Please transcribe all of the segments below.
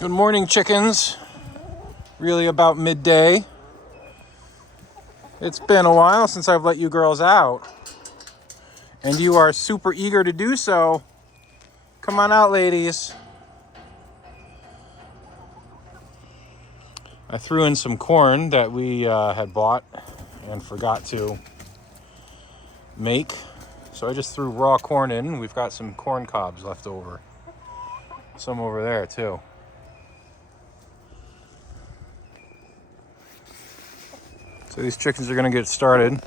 Good morning, chickens. Really about midday. It's been a while since I've let you girls out, and you are super eager to do so. Come on out, ladies. I threw in some corn that we had bought and forgot to make. So I just threw raw corn in. We've got some corn cobs left over. Some over there too. So these chickens are gonna get started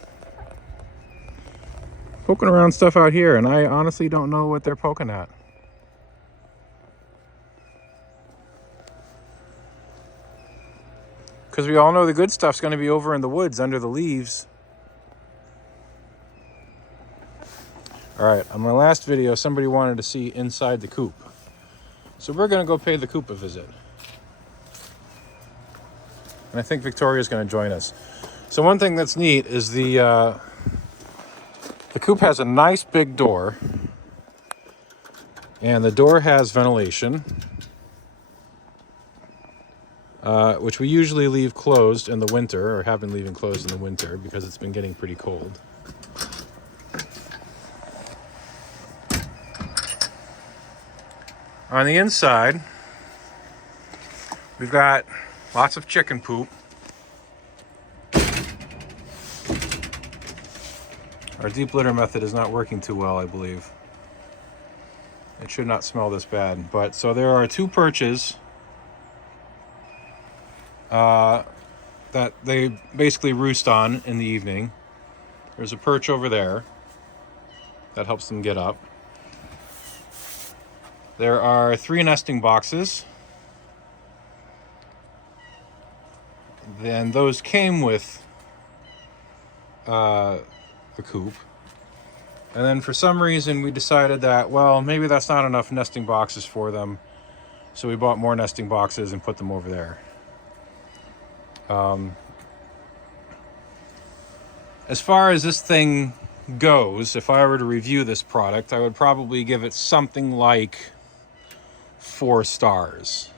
poking around stuff out here, and I honestly don't know what they're poking at. Because we all know the good stuff's gonna be over in the woods under the leaves. All right, on my last video, somebody wanted to see inside the coop. So we're gonna go pay the coop a visit. And I think Victoria's gonna join us. So one thing that's neat is the coop has a nice big door, and the door has ventilation, which we usually leave closed in the winter, or have been leaving closed in the winter because it's been getting pretty cold. On the inside, we've got lots of chicken poop. Our deep litter method is not working too well, I believe. It should not smell this bad. But so there are two perches that they basically roost on in the evening. There's a perch over there that helps them get up. There are 3 nesting boxes. Then those came with the coop. And then for some reason we decided that, well, maybe that's not enough nesting boxes for them. So we bought more nesting boxes and put them over there. As far as this thing goes, if I were to review this product, I would probably give it something like 4 stars.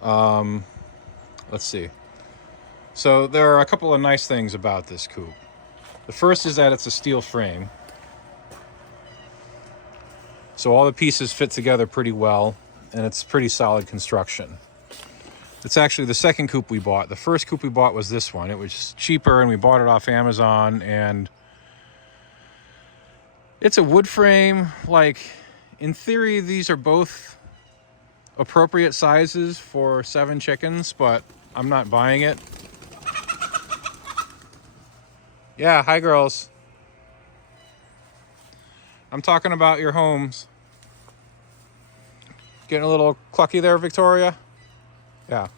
Let's see. So there are a couple of nice things about this coop. The first is that it's a steel frame. So all the pieces fit together pretty well, and it's pretty solid construction. It's actually the second coop we bought. The first coop we bought was this one. It was cheaper, and we bought it off Amazon, and it's a wood frame. Like, in theory, these are both appropriate sizes for 7 chickens, but I'm not buying it. Yeah, hi girls. I'm talking about your homes. Getting a little clucky there, Victoria? Yeah.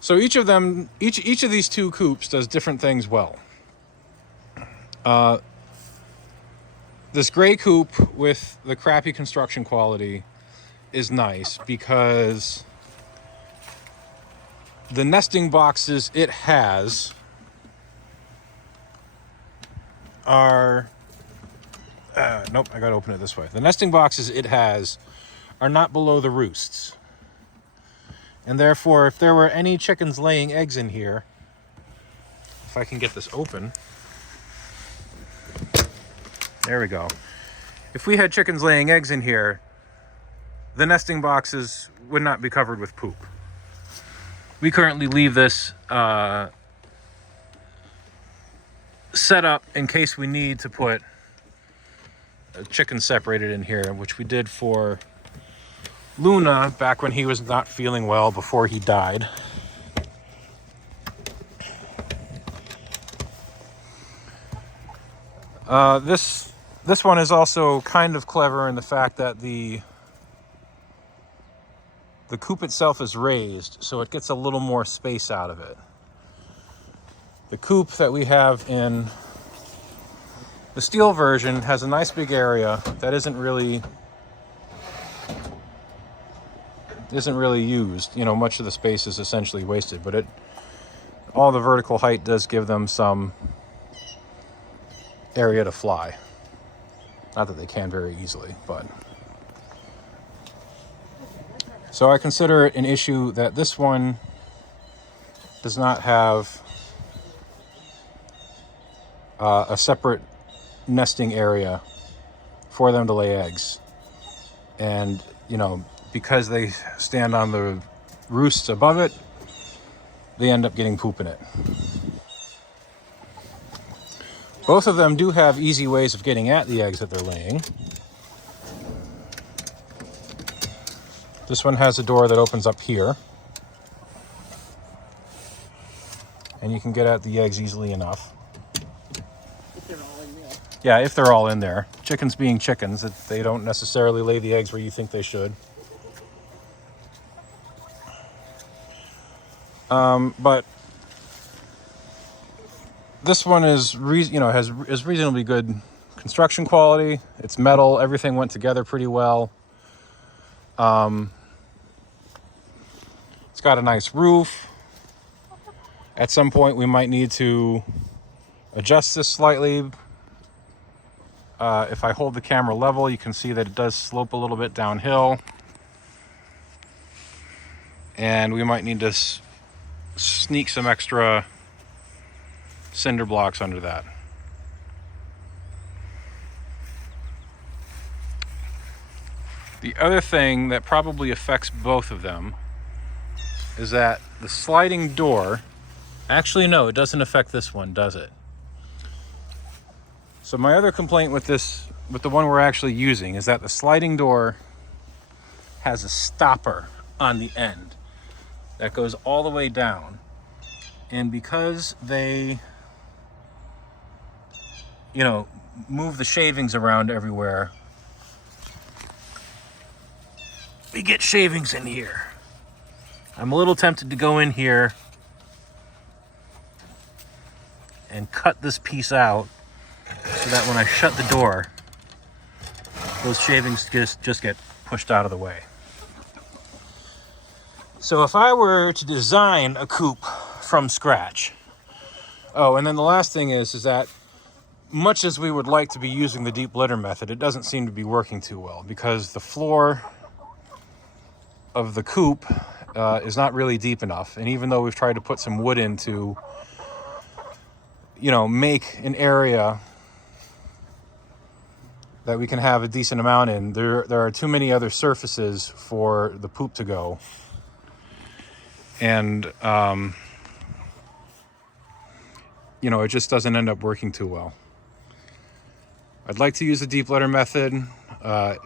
So each of them, each of these 2 coops does different things well. This gray coop with the crappy construction quality is nice because the nesting boxes it has are nope, I gotta open it this way. The nesting boxes it has are not below the roosts, and therefore if there were any chickens laying eggs in here, if I can get this open, there we go. If we had chickens laying eggs in here, the nesting boxes would not be covered with poop. We currently leave this set up in case we need to put a chicken separated in here, which we did for Luna back when he was not feeling well before he died. This one is also kind of clever in the fact that the coop itself is raised, so it gets a little more space out of it. The coop that we have in the steel version has a nice big area that isn't really used. You know, much of the space is essentially wasted, but all the vertical height does give them some area to fly. Not that they can very easily, but So I consider it an issue that this one does not have a separate nesting area for them to lay eggs. And, you know, because they stand on the roosts above it, they end up getting poop in it. Both of them do have easy ways of getting at the eggs that they're laying. This one has a door that opens up here, and you can get at the eggs easily enough. If they're all in there. Yeah, if they're all in there. Chickens being chickens, they don't necessarily lay the eggs where you think they should. But this one is, has reasonably good construction quality. It's metal. Everything went together pretty well. It's got a nice roof. At some point, we might need to adjust this slightly. If I hold the camera level, you can see that it does slope a little bit downhill. And we might need to sneak some extra cinder blocks under that. The other thing that probably affects both of them is that the sliding door, actually no, it doesn't affect this one, does it? So my other complaint with the one we're actually using, is that the sliding door has a stopper on the end that goes all the way down. And because they, move the shavings around everywhere, we get shavings in here. I'm a little tempted to go in here and cut this piece out so that when I shut the door, those shavings just get pushed out of the way. So if I were to design a coop from scratch, and then the last thing is that much as we would like to be using the deep litter method, it doesn't seem to be working too well because the floor of the coop is not really deep enough. And even though we've tried to put some wood in to, make an area that we can have a decent amount in, there are too many other surfaces for the poop to go. And, it just doesn't end up working too well. I'd like to use the deep litter method, 4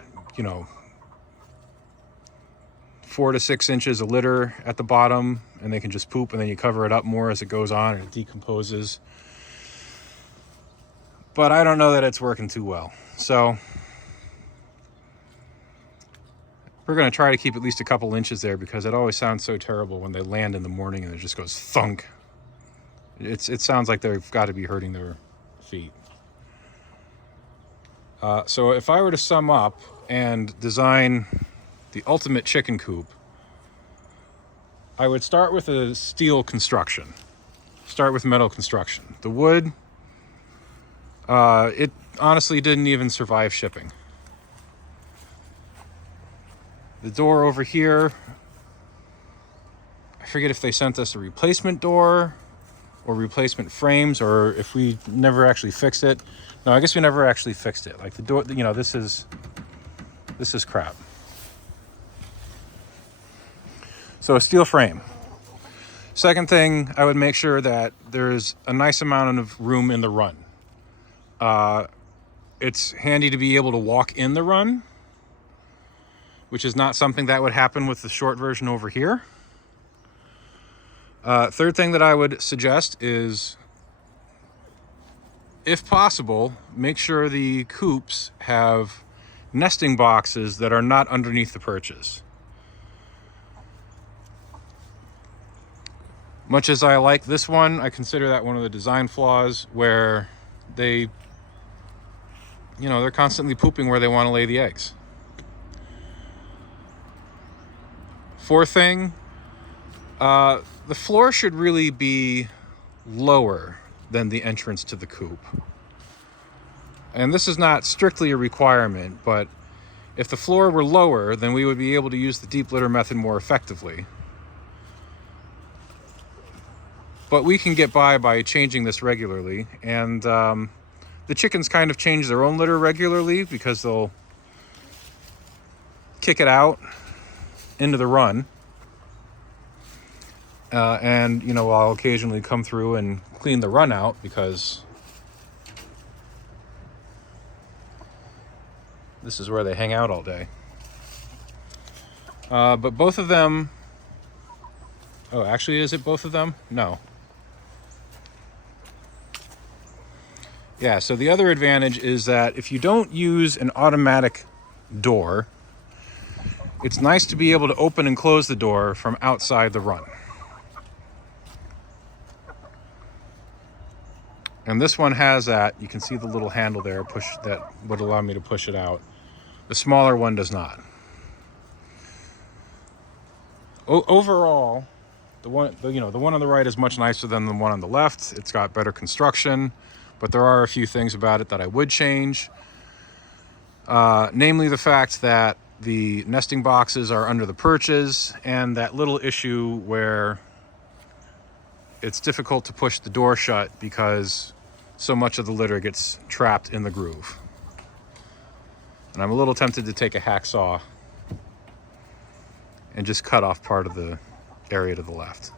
to 6 inches of litter at the bottom, and they can just poop, and then you cover it up more as it goes on and it decomposes. But I don't know that it's working too well. So we're going to try to keep at least a couple inches there because it always sounds so terrible when they land in the morning and it just goes thunk. It sounds like they've got to be hurting their feet. So if I were to sum up and design the ultimate chicken coop, I would start with a steel construction. Start with metal construction. The wood, it honestly didn't even survive shipping. The door over here, I forget if they sent us a replacement door or replacement frames, or if we never actually fixed it. No, I guess we never actually fixed it. Like the door, this is crap. So a steel frame. Second thing, I would make sure that there's a nice amount of room in the run. It's handy to be able to walk in the run, which is not something that would happen with the short version over here. Third thing that I would suggest is, if possible, make sure the coopes have nesting boxes that are not underneath the perches. Much as I like this one, I consider that one of the design flaws where they're constantly pooping where they want to lay the eggs. Fourth thing, the floor should really be lower than the entrance to the coop. And this is not strictly a requirement, but If the floor were lower, then we would be able to use the deep litter method more effectively. But we can get by changing this regularly. And the chickens kind of change their own litter regularly because they'll kick it out into the run. And, you know, I'll occasionally come through and clean the run out because this is where they hang out all day. But both of them... Oh, actually, is it both of them? No. Yeah, so the other advantage is that if you don't use an automatic door, it's nice to be able to open and close the door from outside the run. And this one has that. You can see the little handle there that would allow me to push it out. The smaller one does not. Overall, the one on the right is much nicer than the one on the left. It's got better construction, but there are a few things about it that I would change. Namely the fact that the nesting boxes are under the perches, and that little issue where it's difficult to push the door shut because so much of the litter gets trapped in the groove. And I'm a little tempted to take a hacksaw and just cut off part of the area to the left.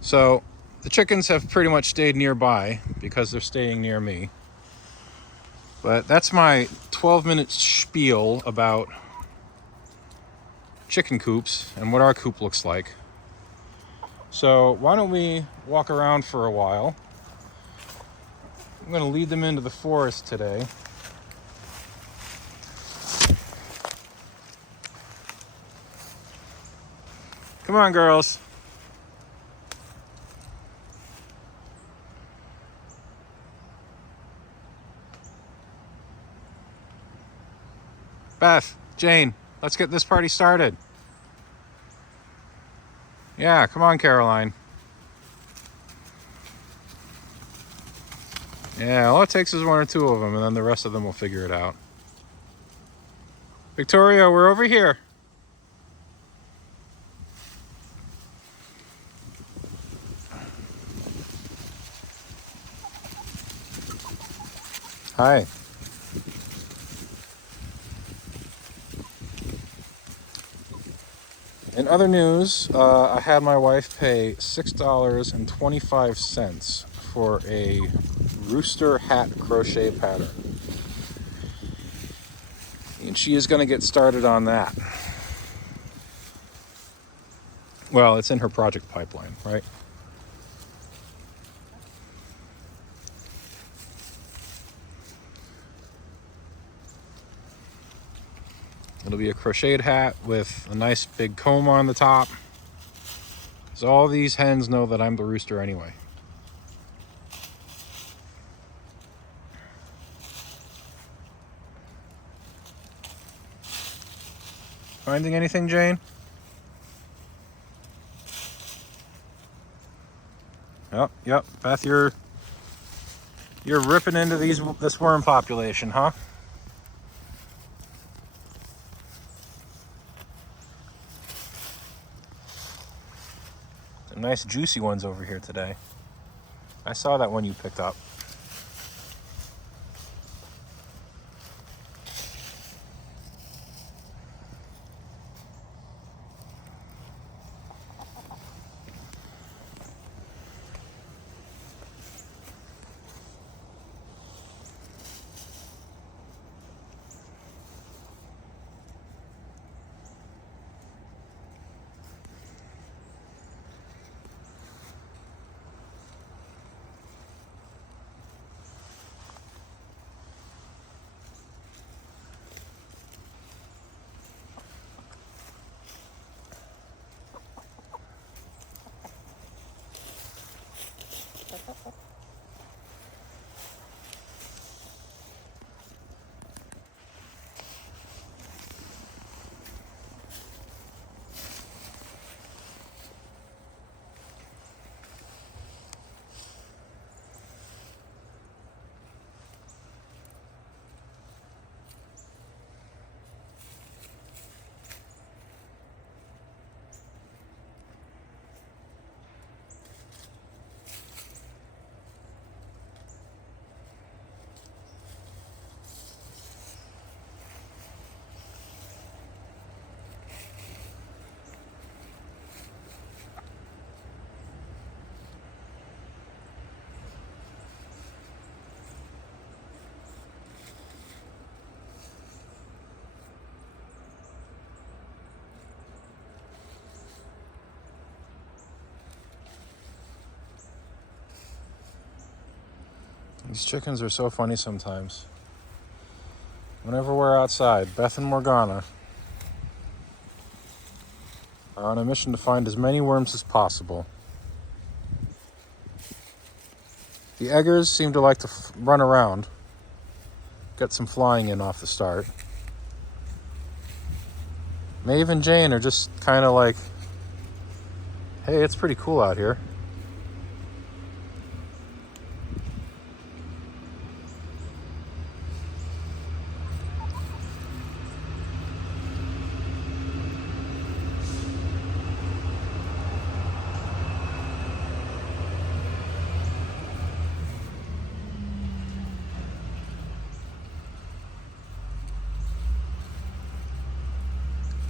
So the chickens have pretty much stayed nearby because they're staying near me. But that's my 12-minute spiel about chicken coops and what our coop looks like. So why don't we walk around for a while? I'm going to lead them into the forest today. Come on, girls. Beth, Jane, let's get this party started. Yeah, come on, Caroline. Yeah, all it takes is one or two of them, and then the rest of them will figure it out. Victoria, we're over here. Hi. In other news, I had my wife pay $6.25 for a rooster hat crochet pattern. And she is going to get started on that. Well, it's in her project pipeline, right? It'll be a crocheted hat with a nice big comb on the top. So all these hens know that I'm the rooster anyway. Finding anything, Jane? Yep. Beth, you're ripping into this worm population, huh? Some nice juicy ones over here today. I saw that one you picked up. These chickens are so funny sometimes. Whenever we're outside, Beth and Morgana are on a mission to find as many worms as possible. The eggers seem to like to run around, get some flying in off the start. Maeve and Jane are just kind of like, hey, it's pretty cool out here.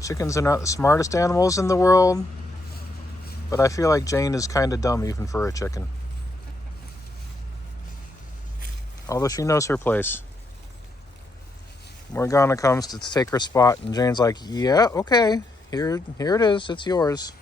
Chickens are not the smartest animals in the world, but I feel like Jane is kind of dumb even for a chicken. Although she knows her place. Morgana comes to take her spot, and Jane's like, yeah, okay, here it is, it's yours.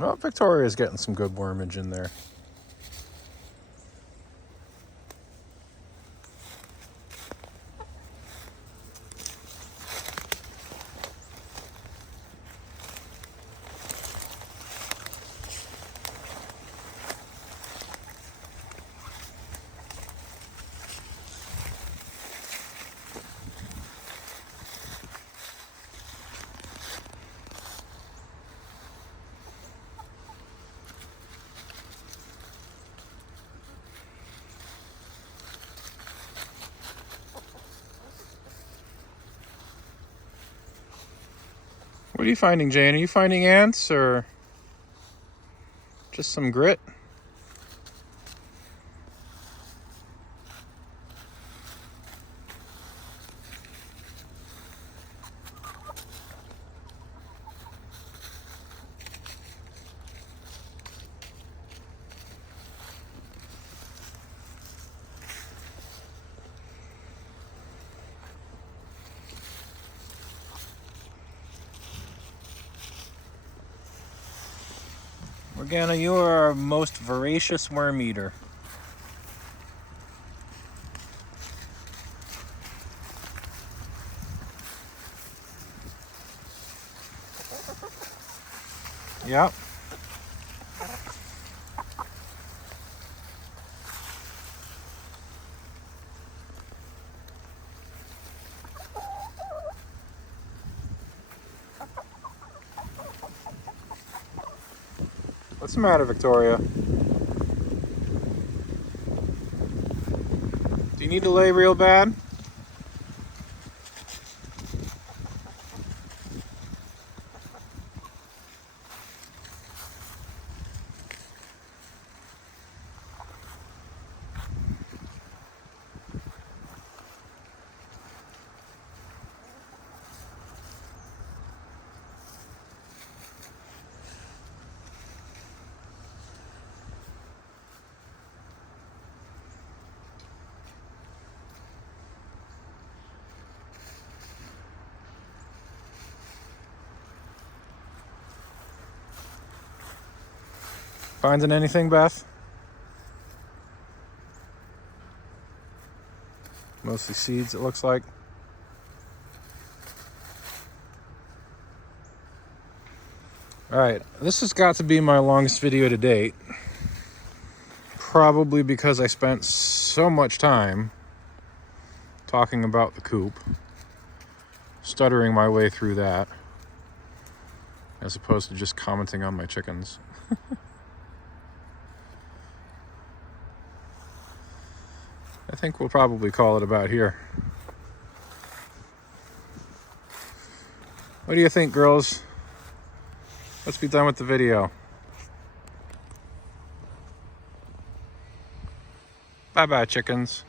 Well, Victoria's getting some good wormage in there. What are you finding, Jane? Are you finding ants or just some grit? Morgana, you are our most voracious worm eater. Yep. What's the matter, Victoria? Do you need to lay real bad? Finding anything, Beth? Mostly seeds, it looks like. Alright, this has got to be my longest video to date. Probably because I spent so much time talking about the coop, stuttering my way through that, as opposed to just commenting on my chickens. I think we'll probably call it about here. What do you think, girls? Let's be done with the video. Bye-bye, chickens.